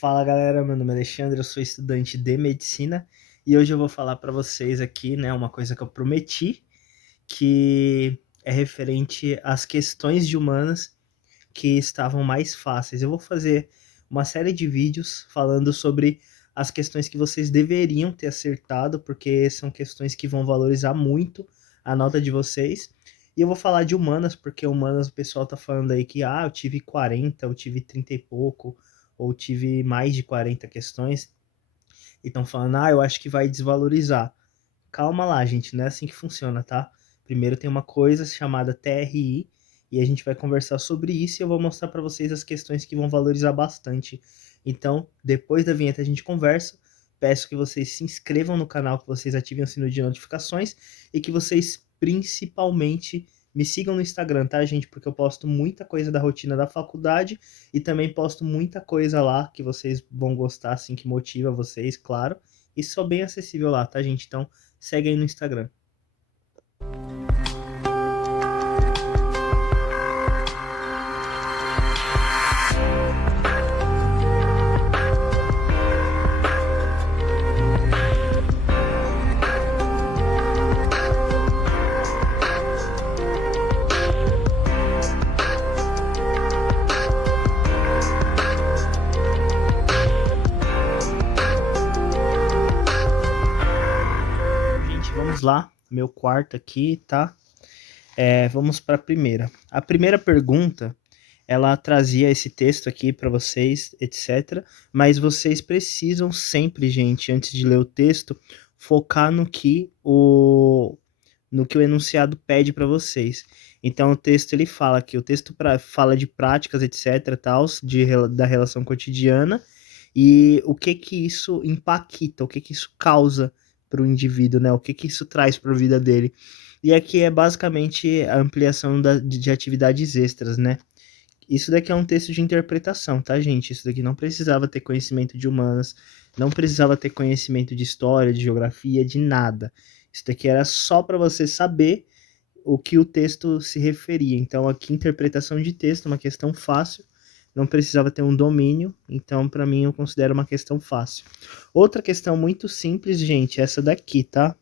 Fala galera, meu nome é Alexandre, eu sou estudante de medicina e hoje eu vou falar para vocês aqui, né, uma coisa que eu prometi, que é referente às questões de humanas que estavam mais fáceis. Eu vou fazer uma série de vídeos falando sobre as questões que vocês deveriam ter acertado, porque são questões que vão valorizar muito a nota de vocês. E eu vou falar de humanas, porque humanas o pessoal tá falando aí que eu tive 40, eu tive 30 e pouco, ou tive mais de 40 questões, e estão falando, eu acho que vai desvalorizar. Calma lá, gente, não é assim que funciona, tá? Primeiro tem uma coisa chamada TRI, e a gente vai conversar sobre isso e eu vou mostrar para vocês as questões que vão valorizar bastante. Então, depois da vinheta a gente conversa. Peço que vocês se inscrevam no canal, que vocês ativem o sino de notificações e que vocês principalmente me sigam no Instagram, tá, gente? Porque eu posto muita coisa da rotina da faculdade e também posto muita coisa lá que vocês vão gostar, assim, que motiva vocês, claro. E sou bem acessível lá, tá, gente? Então, segue aí no Instagram. Gente, vamos lá. Meu quarto aqui, tá? Vamos para a primeira. A primeira pergunta, ela trazia esse texto aqui para vocês, etc. Mas vocês precisam sempre, gente, antes de ler o texto, focar no que o enunciado pede para vocês. Então o texto ele fala que o texto fala de práticas, etc, tals, da relação cotidiana e o que que isso impacta, o que que isso causa para o indivíduo, né? O que que isso traz para a vida dele. E aqui é basicamente a ampliação de atividades extras, né? Isso daqui é um texto de interpretação, tá, gente? Isso daqui não precisava ter conhecimento de humanas, não precisava ter conhecimento de história, de geografia, de nada. Isso daqui era só para você saber o que o texto se referia. Então, aqui, interpretação de texto, uma questão fácil, não precisava ter um domínio, então, para mim, eu considero uma questão fácil. Outra questão muito simples, gente, essa daqui, tá?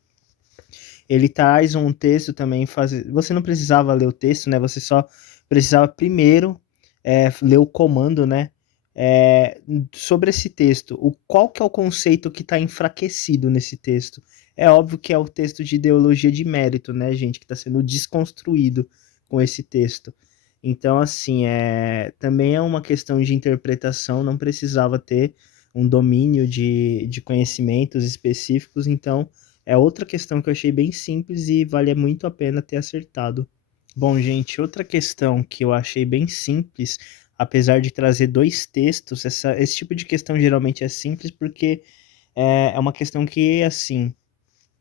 Ele traz um texto também, você não precisava ler o texto, né? Você só precisava primeiro ler o comando, né? Sobre esse texto, qual que é o conceito que está enfraquecido nesse texto? É óbvio que é o texto de ideologia de mérito, né, gente, que está sendo desconstruído com esse texto. Então, assim, também é uma questão de interpretação, não precisava ter um domínio de conhecimentos específicos, então é outra questão que eu achei bem simples e vale muito a pena ter acertado. Bom, gente, outra questão que eu achei bem simples, apesar de trazer dois textos, esse tipo de questão geralmente é simples porque é uma questão que, assim,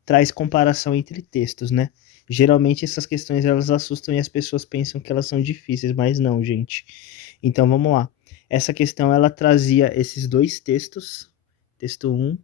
traz comparação entre textos, né? Geralmente essas questões elas assustam e as pessoas pensam que elas são difíceis, mas não, gente. Então vamos lá. Essa questão ela trazia esses dois textos, texto 1,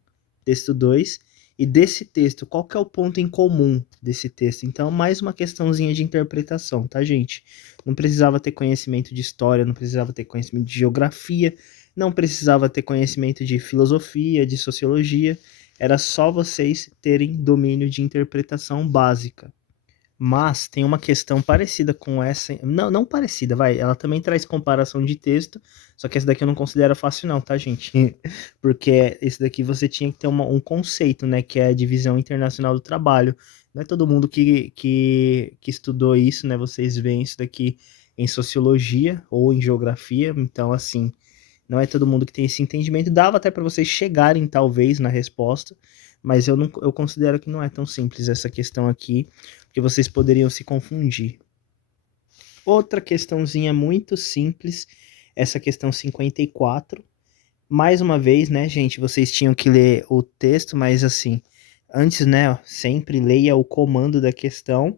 texto 2, e desse texto, qual que é o ponto em comum desse texto? Então, mais uma questãozinha de interpretação, tá, gente? Não precisava ter conhecimento de história, não precisava ter conhecimento de geografia, não precisava ter conhecimento de filosofia, de sociologia, era só vocês terem domínio de interpretação básica. Mas tem uma questão parecida com essa. Não, não parecida, vai. Ela também traz comparação de texto. Só que essa daqui eu não considero fácil, não, tá, gente? Porque esse daqui você tinha que ter um conceito, né? Que é a divisão internacional do trabalho. Não é todo mundo que estudou isso, né? Vocês veem isso daqui em sociologia ou em geografia. Então, assim, não é todo mundo que tem esse entendimento. Dava até para vocês chegarem, talvez, na resposta, mas eu considero que não é tão simples essa questão aqui, porque vocês poderiam se confundir. Outra questãozinha muito simples, essa questão 54. Mais uma vez, né, gente, vocês tinham que ler o texto, mas assim, antes, né, sempre leia o comando da questão,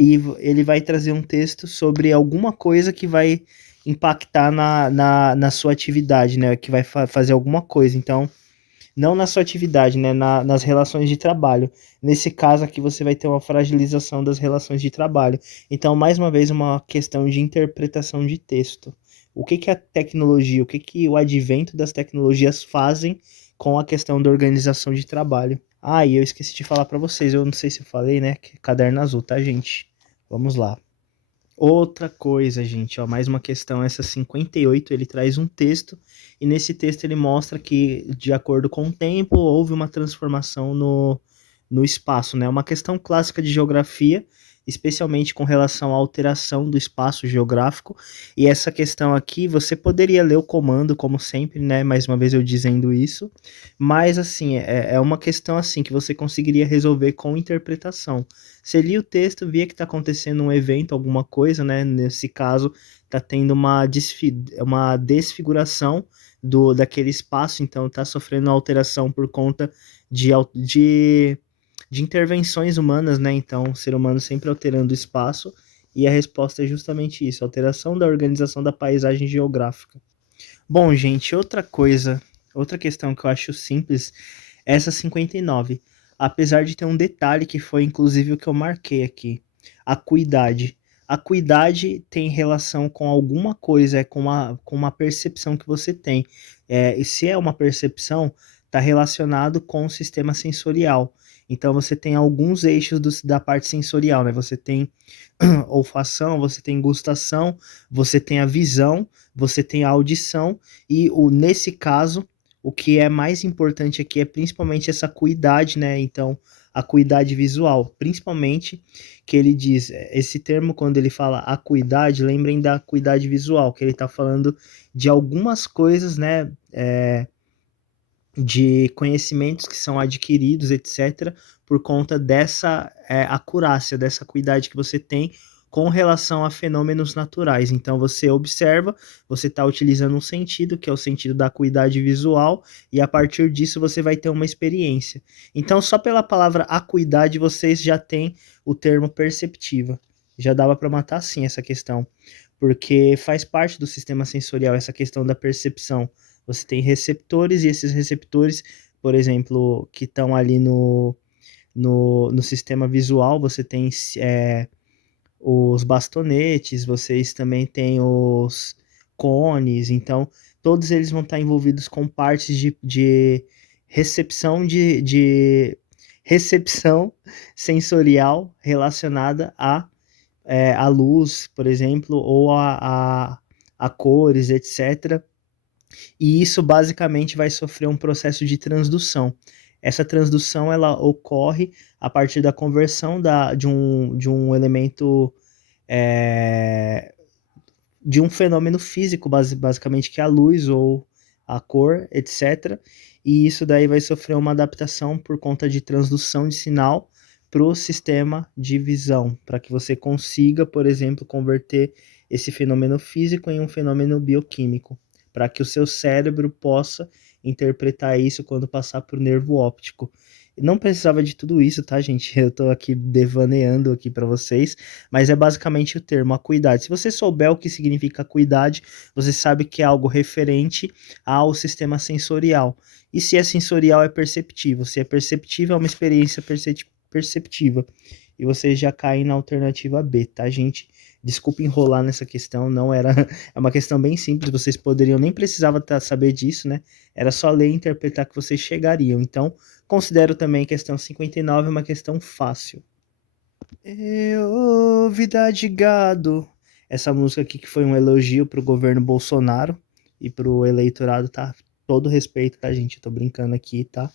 e ele vai trazer um texto sobre alguma coisa que vai impactar na sua atividade, né, que vai fazer alguma coisa. Então, não na sua atividade, né, nas relações de trabalho. Nesse caso aqui, você vai ter uma fragilização das relações de trabalho. Então, mais uma vez, uma questão de interpretação de texto. o que que a tecnologia, o que que o advento das tecnologias fazem com a questão da organização de trabalho. Ah, e eu esqueci de falar para vocês, eu não sei se eu falei, né, que é caderno azul, tá, gente? Vamos lá. Outra coisa, gente, ó, mais uma questão, essa 58, ele traz um texto, e nesse texto ele mostra que, de acordo com o tempo, houve uma transformação no espaço, né? Uma questão clássica de geografia, especialmente com relação à alteração do espaço geográfico, e essa questão aqui, você poderia ler o comando, como sempre, né? Mais uma vez eu dizendo isso, mas, assim, é uma questão, assim, que você conseguiria resolver com interpretação. Você lia o texto, via que está acontecendo um evento, alguma coisa, né? Nesse caso, está tendo uma desfiguração daquele espaço, então está sofrendo alteração por conta de intervenções humanas, né? Então, o ser humano sempre alterando o espaço, e a resposta é justamente isso, alteração da organização da paisagem geográfica. Bom, gente, outra coisa, outra questão que eu acho simples, essa 59. Apesar de ter um detalhe que foi inclusive o que eu marquei aqui, a acuidade. A acuidade tem relação com alguma coisa, é com uma percepção que você tem. E se é uma percepção, está relacionado com o sistema sensorial. Então você tem alguns eixos da parte sensorial, né? Você tem olfação, você tem gustação, você tem a visão, você tem a audição e nesse caso, o que é mais importante aqui é principalmente essa acuidade, né? Então, acuidade visual, principalmente que ele diz, esse termo quando ele fala acuidade, lembrem da acuidade visual, que ele está falando de algumas coisas, né? De conhecimentos que são adquiridos, etc., por conta dessa acurácia, dessa acuidade que você tem com relação a fenômenos naturais. Então você observa, você está utilizando um sentido, que é o sentido da acuidade visual, e a partir disso você vai ter uma experiência. Então, só pela palavra acuidade, vocês já têm o termo perceptiva. Já dava para matar sim essa questão, porque faz parte do sistema sensorial essa questão da percepção. Você tem receptores, e esses receptores, por exemplo, que estão ali no sistema visual, você tem os bastonetes, vocês também têm os cones, então todos eles vão estar envolvidos com partes de recepção de recepção sensorial relacionada a luz, por exemplo, ou a cores, etc. E isso basicamente vai sofrer um processo de transdução. Essa transdução ela ocorre a partir da conversão de um elemento, é, de um fenômeno físico, basicamente, que é a luz ou a cor, etc. E isso daí vai sofrer uma adaptação por conta de transdução de sinal para o sistema de visão, para que você consiga, por exemplo, converter esse fenômeno físico em um fenômeno bioquímico, para que o seu cérebro possa interpretar isso quando passar por nervo óptico. Não precisava de tudo isso, tá, gente? Eu tô aqui devaneando aqui para vocês, mas é basicamente o termo acuidade. Se você souber o que significa acuidade, você sabe que é algo referente ao sistema sensorial. E se é sensorial, é perceptível. Se é perceptível, é uma experiência perceptiva. E você já cai na alternativa B, tá, gente? Desculpa enrolar nessa questão, não era. É uma questão bem simples, vocês poderiam, nem precisava saber disso, né? Era só ler e interpretar que vocês chegariam. Então, considero também a questão 59 uma questão fácil. Vida de gado. Essa música aqui que foi um elogio pro governo Bolsonaro e pro eleitorado, tá? Todo respeito, tá, gente? Eu tô brincando aqui, tá?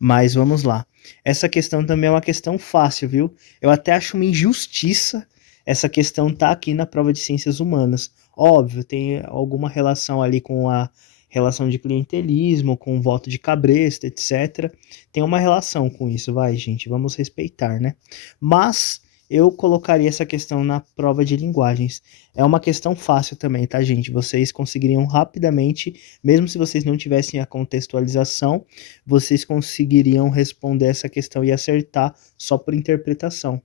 Mas vamos lá. Essa questão também é uma questão fácil, viu? Eu até acho uma injustiça essa questão tá aqui na prova de ciências humanas. Óbvio, tem alguma relação ali com a relação de clientelismo, com o voto de cabresto, etc. Tem uma relação com isso, vai, gente, vamos respeitar, né? Mas eu colocaria essa questão na prova de linguagens. É uma questão fácil também, tá, gente? Vocês conseguiriam rapidamente, mesmo se vocês não tivessem a contextualização, vocês conseguiriam responder essa questão e acertar só por interpretação.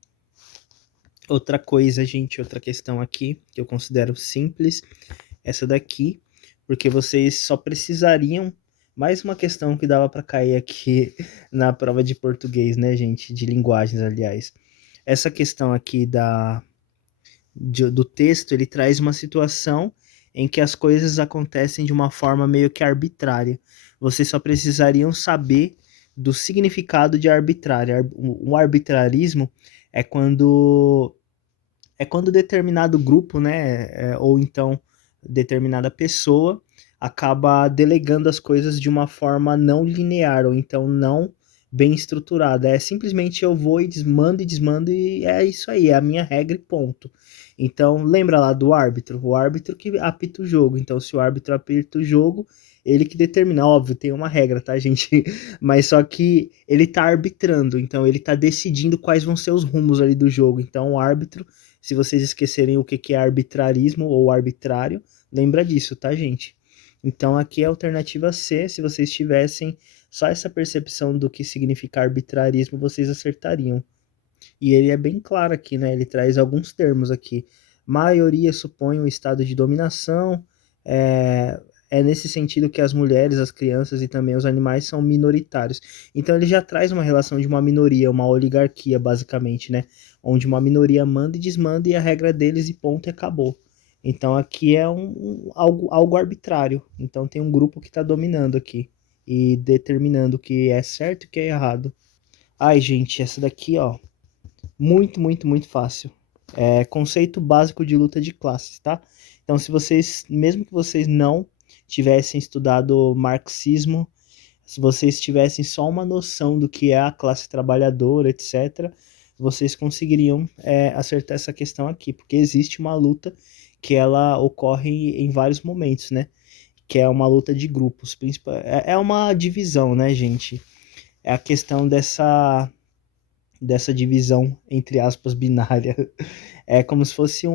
Outra coisa, gente, outra questão aqui que eu considero simples, essa daqui, porque vocês só precisariam, mais uma questão que dava para cair aqui na prova de português, né, gente, de linguagens, aliás. Essa questão aqui do texto, ele traz uma situação em que as coisas acontecem de uma forma meio que arbitrária. Vocês só precisariam saber do significado de arbitrário. O arbitrarismo é quando determinado grupo, né, ou então determinada pessoa acaba delegando as coisas de uma forma não linear, ou então não bem estruturada. É simplesmente eu vou e desmando, e é isso aí, é a minha regra e ponto. Então, lembra lá do árbitro? O árbitro que apita o jogo. Então, se o árbitro apita o jogo, ele que determina. Óbvio, tem uma regra, tá, gente? Mas só que ele tá arbitrando, então ele tá decidindo quais vão ser os rumos ali do jogo. Então, o árbitro, se vocês esquecerem o que é arbitrarismo ou arbitrário, lembra disso, tá, gente? Então aqui é a alternativa C, se vocês tivessem só essa percepção do que significa arbitrarismo, vocês acertariam. E ele é bem claro aqui, né? Ele traz alguns termos aqui. Maioria supõe um estado de dominação, é nesse sentido que as mulheres, as crianças e também os animais são minoritários. Então ele já traz uma relação de uma minoria, uma oligarquia, basicamente, né? Onde uma minoria manda e desmanda e a regra é deles e ponto e acabou. Então aqui é algo arbitrário. Então tem um grupo que está dominando aqui e determinando o que é certo e o que é errado. Ai, gente, essa daqui, ó, muito, muito, muito fácil. É conceito básico de luta de classes, tá? Então, se vocês, mesmo que vocês não tivessem estudado marxismo, se vocês tivessem só uma noção do que é a classe trabalhadora, etc., vocês conseguiriam acertar essa questão aqui, porque existe uma luta que ela ocorre em vários momentos, né? Que é uma luta de grupos, é uma divisão, né, gente? É a questão dessa divisão, entre aspas, binária. É como se fosse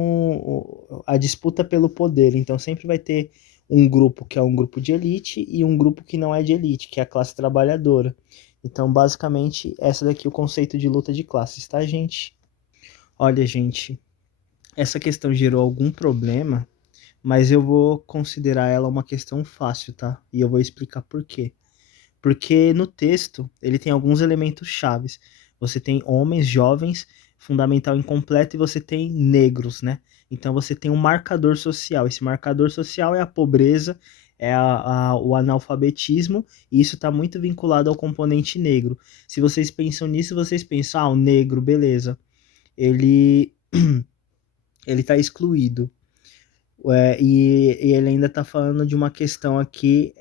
a disputa pelo poder. Então sempre vai ter um grupo que é um grupo de elite e um grupo que não é de elite, que é a classe trabalhadora. Então, basicamente, essa daqui é o conceito de luta de classes, tá, gente? Olha, gente, essa questão gerou algum problema, mas eu vou considerar ela uma questão fácil, tá? E eu vou explicar por quê. Porque no texto ele tem alguns elementos chaves. Você tem homens jovens, fundamental incompleto, e você tem negros, né? Então você tem um marcador social. Esse marcador social é a pobreza, é o analfabetismo, e isso está muito vinculado ao componente negro. Se vocês pensam nisso, vocês pensam, o negro, beleza, ele ele está excluído. E ele ainda está falando de uma questão aqui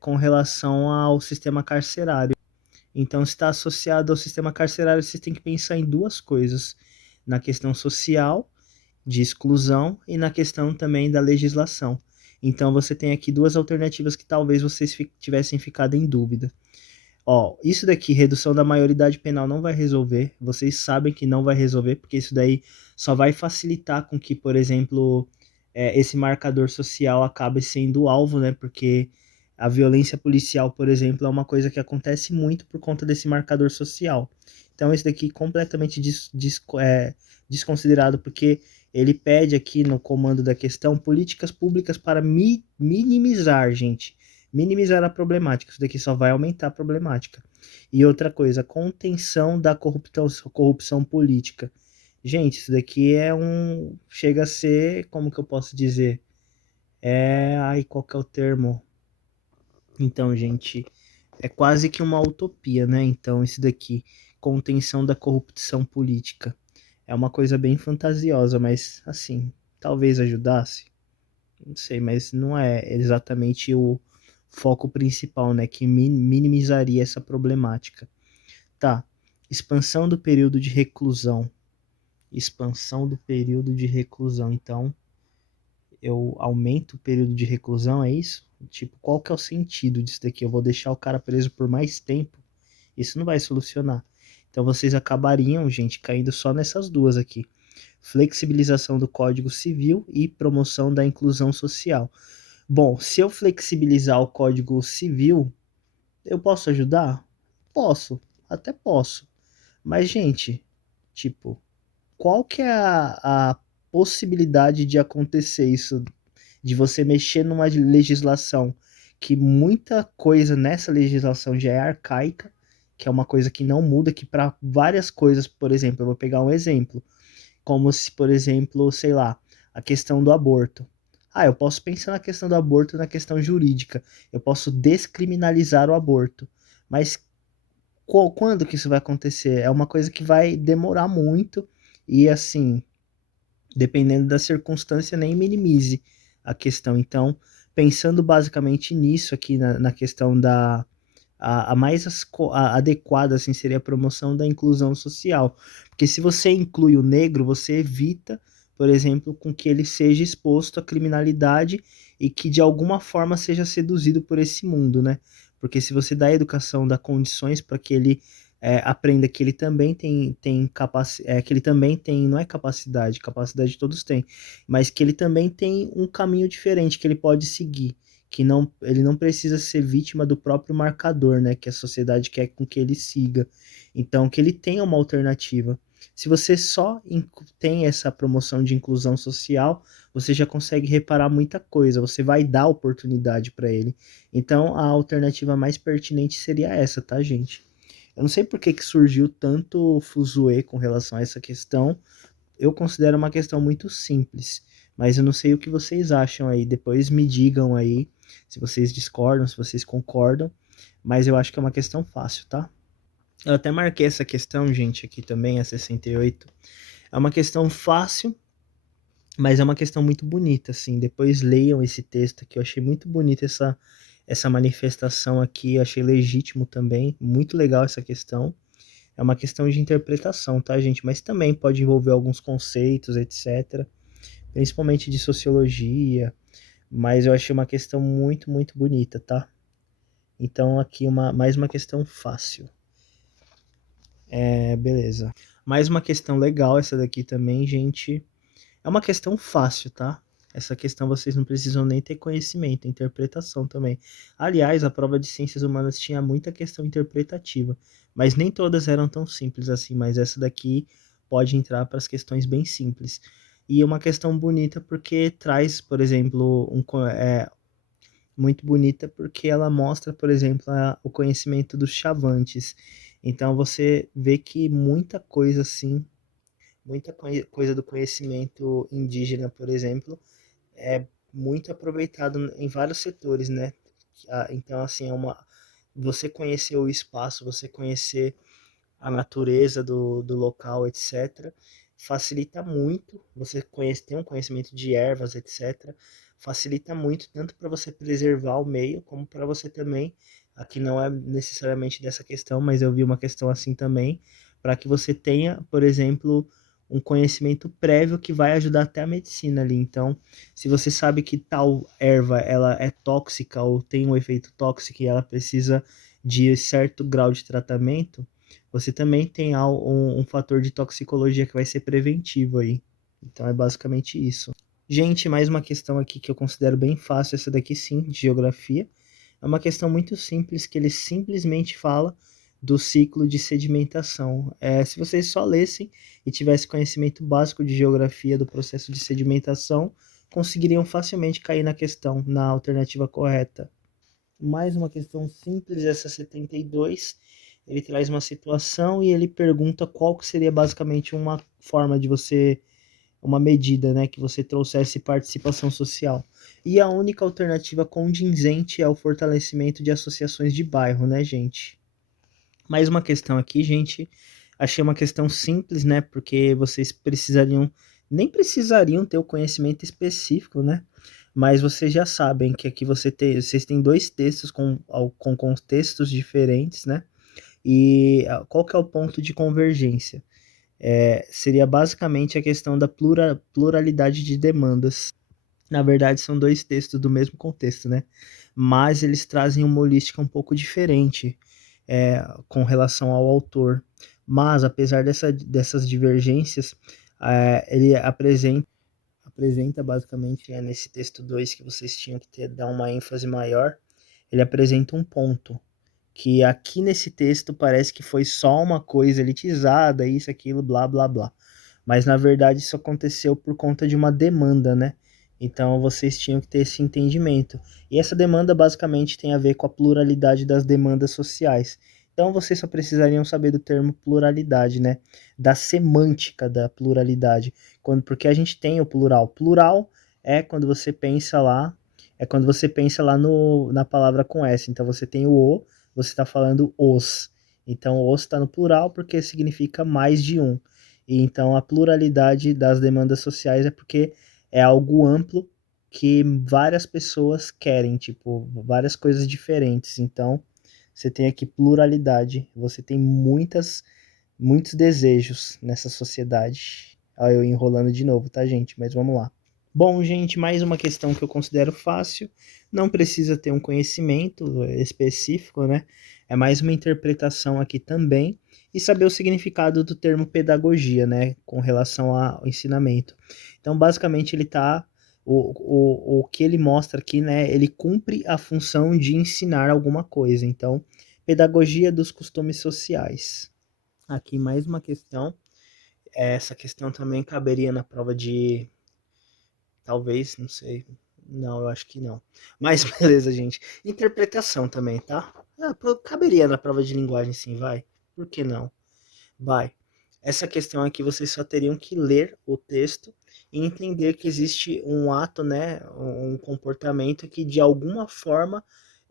com relação ao sistema carcerário. Então, se está associado ao sistema carcerário, você tem que pensar em duas coisas: na questão social, de exclusão, e na questão também da legislação. Então, você tem aqui duas alternativas que talvez vocês tivessem ficado em dúvida. Ó, isso daqui, redução da maioridade penal, não vai resolver. Vocês sabem que não vai resolver, porque isso daí só vai facilitar com que, por exemplo, esse marcador social acabe sendo alvo, né? Porque a violência policial, por exemplo, é uma coisa que acontece muito por conta desse marcador social. Então, esse daqui completamente desconsiderado, porque ele pede aqui no comando da questão políticas públicas para minimizar, gente, minimizar a problemática. Isso daqui só vai aumentar a problemática. E outra coisa, contenção da corrupção política. Gente, isso daqui chega a ser, como que eu posso dizer? Ai, qual que é o termo? Então, gente, é quase que uma utopia, né? Então, isso daqui, contenção da corrupção política. É uma coisa bem fantasiosa, mas, assim, talvez ajudasse. Não sei, mas não é exatamente o foco principal, né? Que minimizaria essa problemática. Tá. Expansão do período de reclusão. Expansão do período de reclusão. Então, eu aumento o período de reclusão, é isso? Tipo, qual que é o sentido disso daqui? Eu vou deixar o cara preso por mais tempo? Isso não vai solucionar. Então vocês acabariam, gente, caindo só nessas duas aqui: flexibilização do Código Civil e promoção da inclusão social. Bom, se eu flexibilizar o Código Civil, eu posso ajudar? Posso, até posso. Mas, gente, tipo, qual que é a possibilidade de acontecer isso, de você mexer numa legislação que muita coisa nessa legislação já é arcaica, que é uma coisa que não muda, que para várias coisas, por exemplo, eu vou pegar um exemplo, como se, por exemplo, sei lá, a questão do aborto. Eu posso pensar na questão do aborto, na questão jurídica. Eu posso descriminalizar o aborto. Mas quando que isso vai acontecer? É uma coisa que vai demorar muito e, assim, dependendo da circunstância, nem minimize a questão. Então, pensando basicamente nisso aqui na questão a mais adequada assim, seria a promoção da inclusão social. Porque se você inclui o negro, você evita, por exemplo, com que ele seja exposto à criminalidade e que de alguma forma seja seduzido por esse mundo, né? Porque se você dá educação, dá condições para que ele aprenda que ele também tem capacidade, que ele também tem, não é capacidade todos têm, mas que ele também tem um caminho diferente que ele pode seguir, que não, ele não precisa ser vítima do próprio marcador, né, que a sociedade quer com que ele siga. Então, que ele tenha uma alternativa. Se você só tem essa promoção de inclusão social, você já consegue reparar muita coisa, você vai dar oportunidade para ele. Então, a alternativa mais pertinente seria essa, tá, gente? Eu não sei por que surgiu tanto fuzuê com relação a essa questão. Eu considero uma questão muito simples, mas eu não sei o que vocês acham aí. Depois me digam aí se vocês discordam, se vocês concordam, mas eu acho que é uma questão fácil, tá? Eu até marquei essa questão, gente, aqui também, a 68. É uma questão fácil, mas é uma questão muito bonita, assim. Depois leiam esse texto aqui, eu achei muito bonita essa manifestação aqui, eu achei legítimo também, muito legal essa questão. É uma questão de interpretação, tá, gente? Mas também pode envolver alguns conceitos, etc. Principalmente de sociologia. Mas eu achei uma questão muito, muito bonita, tá? Então aqui mais uma questão fácil. Beleza. Mais uma questão legal essa daqui também, gente. É uma questão fácil, tá? Essa questão vocês não precisam nem ter conhecimento, interpretação também. Aliás, a prova de ciências humanas tinha muita questão interpretativa, mas nem todas eram tão simples assim, mas essa daqui pode entrar para as questões bem simples. E é uma questão bonita porque traz, por exemplo, muito bonita porque ela mostra, por exemplo, o conhecimento dos chavantes. Então você vê que muita coisa assim, muita coisa do conhecimento indígena, por exemplo, é muito aproveitado em vários setores, né? Então, assim, você conhecer o espaço, você conhecer a natureza do local, etc., facilita muito. Você tem um conhecimento de ervas, etc., facilita muito, tanto para você preservar o meio, como para você também, aqui não é necessariamente dessa questão, mas eu vi uma questão assim também, para que você tenha, por exemplo, um conhecimento prévio que vai ajudar até a medicina ali. Então, se você sabe que tal erva ela é tóxica ou tem um efeito tóxico e ela precisa de certo grau de tratamento, você também tem um fator de toxicologia que vai ser preventivo aí. Então é basicamente isso. Gente, mais uma questão aqui que eu considero bem fácil, essa daqui sim, de geografia. É uma questão muito simples que ele simplesmente fala do ciclo de sedimentação. Se vocês só lessem e tivessem conhecimento básico de geografia do processo de sedimentação, conseguiriam facilmente cair na questão, na alternativa correta. Mais uma questão simples, essa 72. Ele traz uma situação e ele pergunta qual que seria basicamente uma forma de você, uma medida, né, que você trouxesse participação social. E a única alternativa condizente é o fortalecimento de associações de bairro, né, gente? Mais uma questão aqui, gente. Achei uma questão simples, né? Porque vocês nem precisariam ter o conhecimento específico, né? Mas vocês já sabem que aqui vocês têm dois textos com contextos diferentes, né? E qual que é o ponto de convergência? Seria basicamente a questão da pluralidade de demandas. Na verdade, são dois textos do mesmo contexto, né? Mas eles trazem uma holística um pouco diferente com relação ao autor. Mas, apesar dessas divergências, ele apresenta basicamente, nesse texto 2 que vocês tinham que dar uma ênfase maior, ele apresenta um ponto, que aqui nesse texto parece que foi só uma coisa elitizada, isso, aquilo, blá, blá, blá. Mas na verdade isso aconteceu por conta de uma demanda, né? Então vocês tinham que ter esse entendimento. E essa demanda basicamente tem a ver com a pluralidade das demandas sociais. Então vocês só precisariam saber do termo pluralidade, né? Da semântica da pluralidade. Porque a gente tem o plural. Plural é quando você pensa lá, na palavra com S. Então você tem o, você está falando os. Então os está no plural porque significa mais de um. E então a pluralidade das demandas sociais é porque é algo amplo que várias pessoas querem, tipo, várias coisas diferentes. Então, você tem aqui pluralidade, você tem muitos desejos nessa sociedade. Olha eu enrolando de novo, tá, gente? Mas vamos lá. Bom, gente, mais uma questão que eu considero fácil. Não precisa ter um conhecimento específico, né? É mais uma interpretação aqui também. E saber o significado do termo pedagogia, né? Com relação ao ensinamento. Então, basicamente, ele tá. O que ele mostra aqui, né? Ele cumpre a função de ensinar alguma coisa. Então, pedagogia dos costumes sociais. Aqui mais uma questão. Essa questão também caberia na prova de. Talvez, não sei. Não, eu acho que não. Mas beleza, gente. Interpretação também, tá? Caberia na prova de linguagem, sim, vai. Por que não? Vai. Essa questão aqui vocês só teriam que ler o texto e entender que existe um ato, né, um comportamento que de alguma forma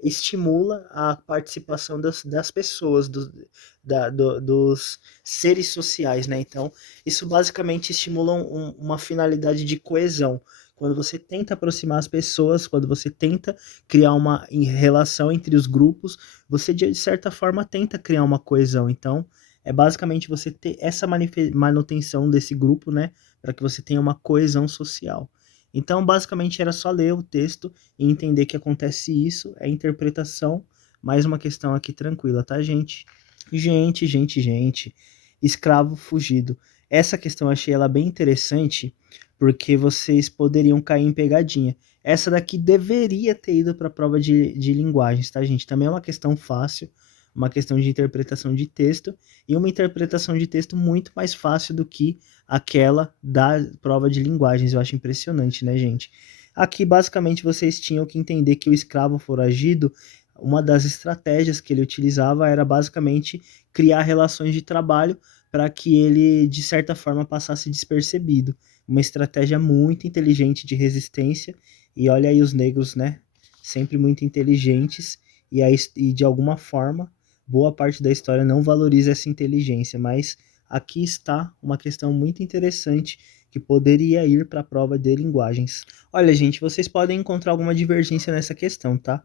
estimula a participação das pessoas, dos seres sociais, né? Então, isso basicamente estimula uma finalidade de coesão. Quando você tenta aproximar as pessoas, quando você tenta criar uma relação entre os grupos, você de certa forma tenta criar uma coesão. Então, é basicamente você ter essa manutenção desse grupo, né, para que você tenha uma coesão social. Então, basicamente era só ler o texto e entender que acontece isso, é interpretação, mais uma questão aqui tranquila, tá, gente? Gente. Escravo fugido. Essa questão eu achei ela bem interessante, porque vocês poderiam cair em pegadinha. Essa daqui deveria ter ido para a prova de linguagens, tá, gente? Também é uma questão fácil, uma questão de interpretação de texto, e uma interpretação de texto muito mais fácil do que aquela da prova de linguagens. Eu acho impressionante, né, gente? Aqui, basicamente, vocês tinham que entender que o escravo foragido, uma das estratégias que ele utilizava era basicamente criar relações de trabalho para que ele, de certa forma, passasse despercebido. Uma estratégia muito inteligente de resistência. E olha aí os negros, né? Sempre muito inteligentes. E de alguma forma, boa parte da história não valoriza essa inteligência, mas aqui está uma questão muito interessante que poderia ir para a prova de linguagens. Olha, gente, vocês podem encontrar alguma divergência nessa questão, tá?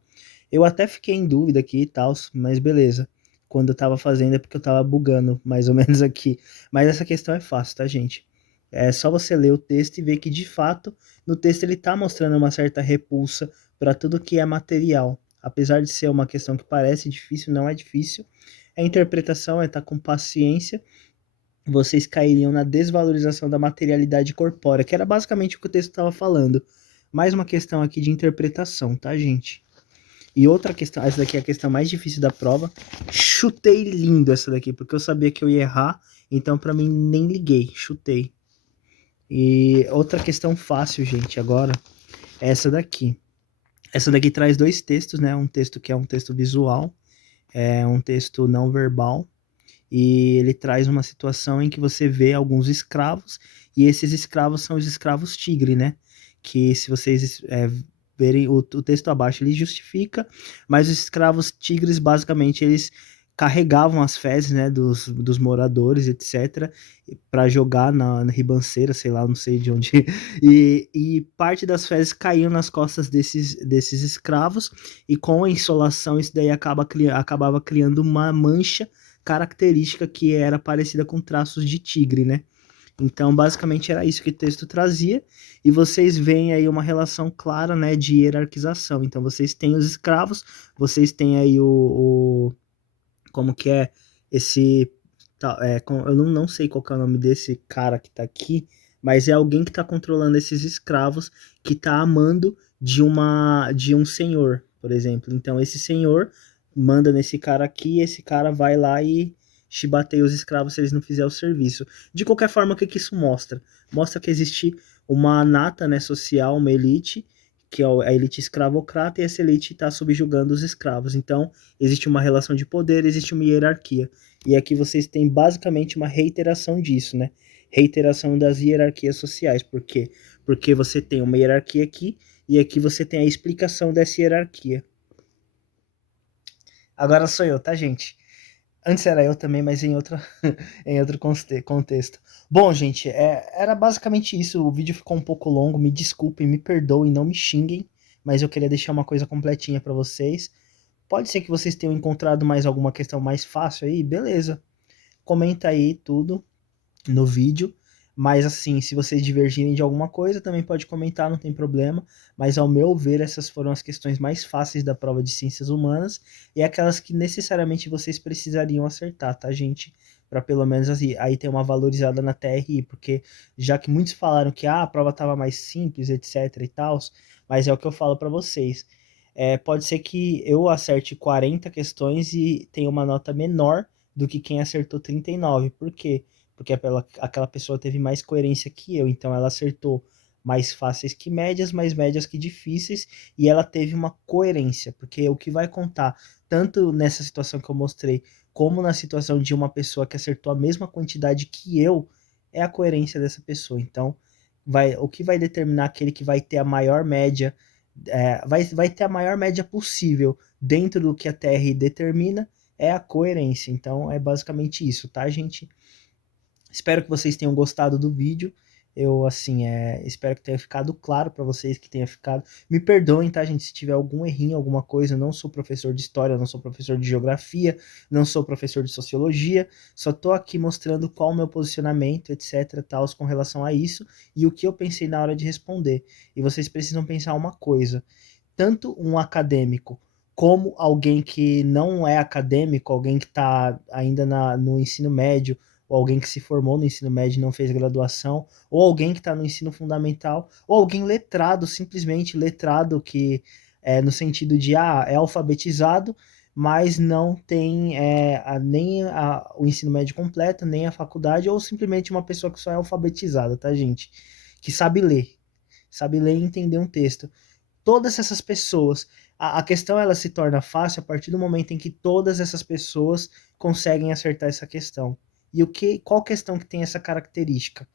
Eu até fiquei em dúvida aqui e tal, mas beleza. Quando eu tava fazendo é porque eu tava bugando mais ou menos aqui. Mas essa questão é fácil, tá, gente? É só você ler o texto e ver que, de fato, no texto ele tá mostrando uma certa repulsa para tudo que é material. Apesar de ser uma questão que parece difícil, não é difícil. A interpretação é estar com paciência, vocês cairiam na desvalorização da materialidade corpórea, que era basicamente o que o texto estava falando. Mais uma questão aqui de interpretação, tá, gente? E outra questão, essa daqui é a questão mais difícil da prova. Chutei lindo essa daqui, porque eu sabia que eu ia errar, então para mim nem liguei, chutei. E outra questão fácil, gente, agora, é essa daqui. Essa daqui traz dois textos, né? Um texto que é um texto visual, é um texto não verbal, e ele traz uma situação em que você vê alguns escravos, e esses escravos são os escravos tigre, né? Que se vocês verem o texto abaixo, ele justifica, mas os escravos tigres, basicamente, eles carregavam as fezes, né, dos moradores, etc., para jogar na ribanceira, sei lá, não sei de onde, e parte das fezes caíam nas costas desses escravos, e com a insolação isso daí acabava criando uma mancha característica que era parecida com traços de tigre, né? Então, basicamente era isso que o texto trazia, e vocês veem aí uma relação clara, né, de hierarquização. Então, vocês têm os escravos, vocês têm aí como que é esse, eu não sei qual que é o nome desse cara que tá aqui, mas é alguém que tá controlando esses escravos, que tá amando de um senhor, por exemplo. Então, esse senhor manda nesse cara aqui, e esse cara vai lá e chibateia os escravos se eles não fizerem o serviço. De qualquer forma, o que isso mostra? Mostra que existe uma nata, né, social, uma elite, que é a elite escravocrata, e essa elite está subjugando os escravos. Então, existe uma relação de poder, existe uma hierarquia. E aqui vocês têm basicamente uma reiteração disso, né? Reiteração das hierarquias sociais. Por quê? porque você tem uma hierarquia aqui, e aqui você tem a explicação dessa hierarquia. Agora sou eu, tá, gente? Antes era eu também, mas em outra, em outro contexto. Bom, gente, era basicamente isso. O vídeo ficou um pouco longo. Me desculpem, me perdoem, não me xinguem. Mas eu queria deixar uma coisa completinha para vocês. Pode ser que vocês tenham encontrado mais alguma questão mais fácil aí, beleza. Comenta aí tudo no vídeo. Mas assim, se vocês divergirem de alguma coisa, também pode comentar, não tem problema. Mas ao meu ver, essas foram as questões mais fáceis da prova de ciências humanas e aquelas que necessariamente vocês precisariam acertar, tá, gente? Para pelo menos assim, aí ter uma valorizada na TRI, porque já que muitos falaram que a prova estava mais simples, etc e tal, mas é o que eu falo para vocês. Pode ser que eu acerte 40 questões e tenha uma nota menor do que quem acertou 39. Por quê? Porque aquela pessoa teve mais coerência que eu, então ela acertou mais fáceis que médias, mais médias que difíceis, e ela teve uma coerência, porque o que vai contar, tanto nessa situação que eu mostrei, como na situação de uma pessoa que acertou a mesma quantidade que eu, é a coerência dessa pessoa. Então, o que vai determinar aquele que vai ter a maior média, vai ter a maior média possível dentro do que a TR determina, é a coerência. Então, é basicamente isso, tá, gente? Espero que vocês tenham gostado do vídeo. Eu, assim, espero que tenha ficado claro para vocês, que tenha ficado. Me perdoem, tá, gente, se tiver algum errinho, alguma coisa. Eu não sou professor de história, não sou professor de geografia, não sou professor de sociologia. Só tô aqui mostrando qual o meu posicionamento, etc, tals, com relação a isso e o que eu pensei na hora de responder. E vocês precisam pensar uma coisa: tanto um acadêmico como alguém que não é acadêmico, alguém que está ainda no ensino médio, ou alguém que se formou no ensino médio e não fez graduação, ou alguém que está no ensino fundamental, ou alguém letrado, simplesmente letrado, que no sentido de é alfabetizado, mas não tem nem o ensino médio completo, nem a faculdade, ou simplesmente uma pessoa que só é alfabetizada, tá, gente? Que sabe ler e entender um texto. Todas essas pessoas, a questão ela se torna fácil a partir do momento em que todas essas pessoas conseguem acertar essa questão. E qual questão que tem essa característica?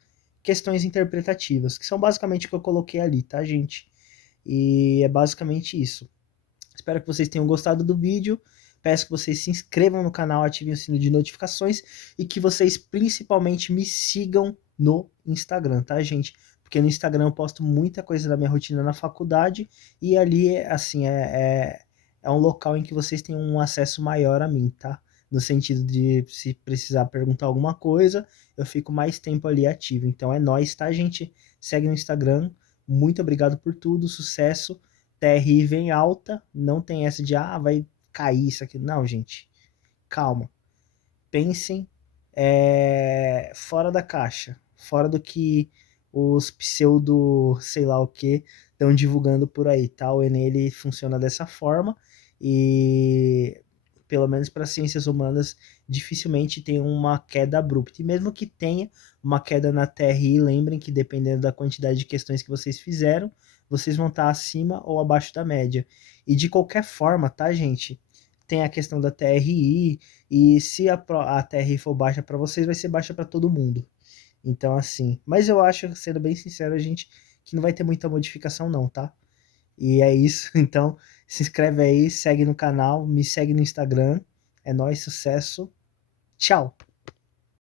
Questões interpretativas, que são basicamente o que eu coloquei ali, tá, gente? E é basicamente isso. Espero que vocês tenham gostado do vídeo. Peço que vocês se inscrevam no canal, ativem o sino de notificações e que vocês principalmente me sigam no Instagram, tá, gente? Porque no Instagram eu posto muita coisa da minha rotina na faculdade e ali, assim, é um local em que vocês têm um acesso maior a mim, tá? No sentido de, se precisar perguntar alguma coisa, eu fico mais tempo ali ativo. Então é nóis, tá, gente? Segue no Instagram. Muito obrigado por tudo, sucesso. TRI vem alta, não tem essa de, vai cair isso aqui. Não, gente, calma. Pensem fora da caixa, fora do que os pseudo, sei lá o que, estão divulgando por aí, tá? O Enem, ele funciona dessa forma e, pelo menos para ciências humanas, dificilmente tem uma queda abrupta. E mesmo que tenha uma queda na TRI, lembrem que dependendo da quantidade de questões que vocês fizeram, vocês vão estar acima ou abaixo da média. E de qualquer forma, tá, gente? Tem a questão da TRI, e se a TRI for baixa para vocês, vai ser baixa para todo mundo. Então, assim. Mas eu acho, sendo bem sincero, a gente que não vai ter muita modificação, não, tá? E é isso. Então, se inscreve aí, segue no canal, me segue no Instagram. É nóis, sucesso. Tchau!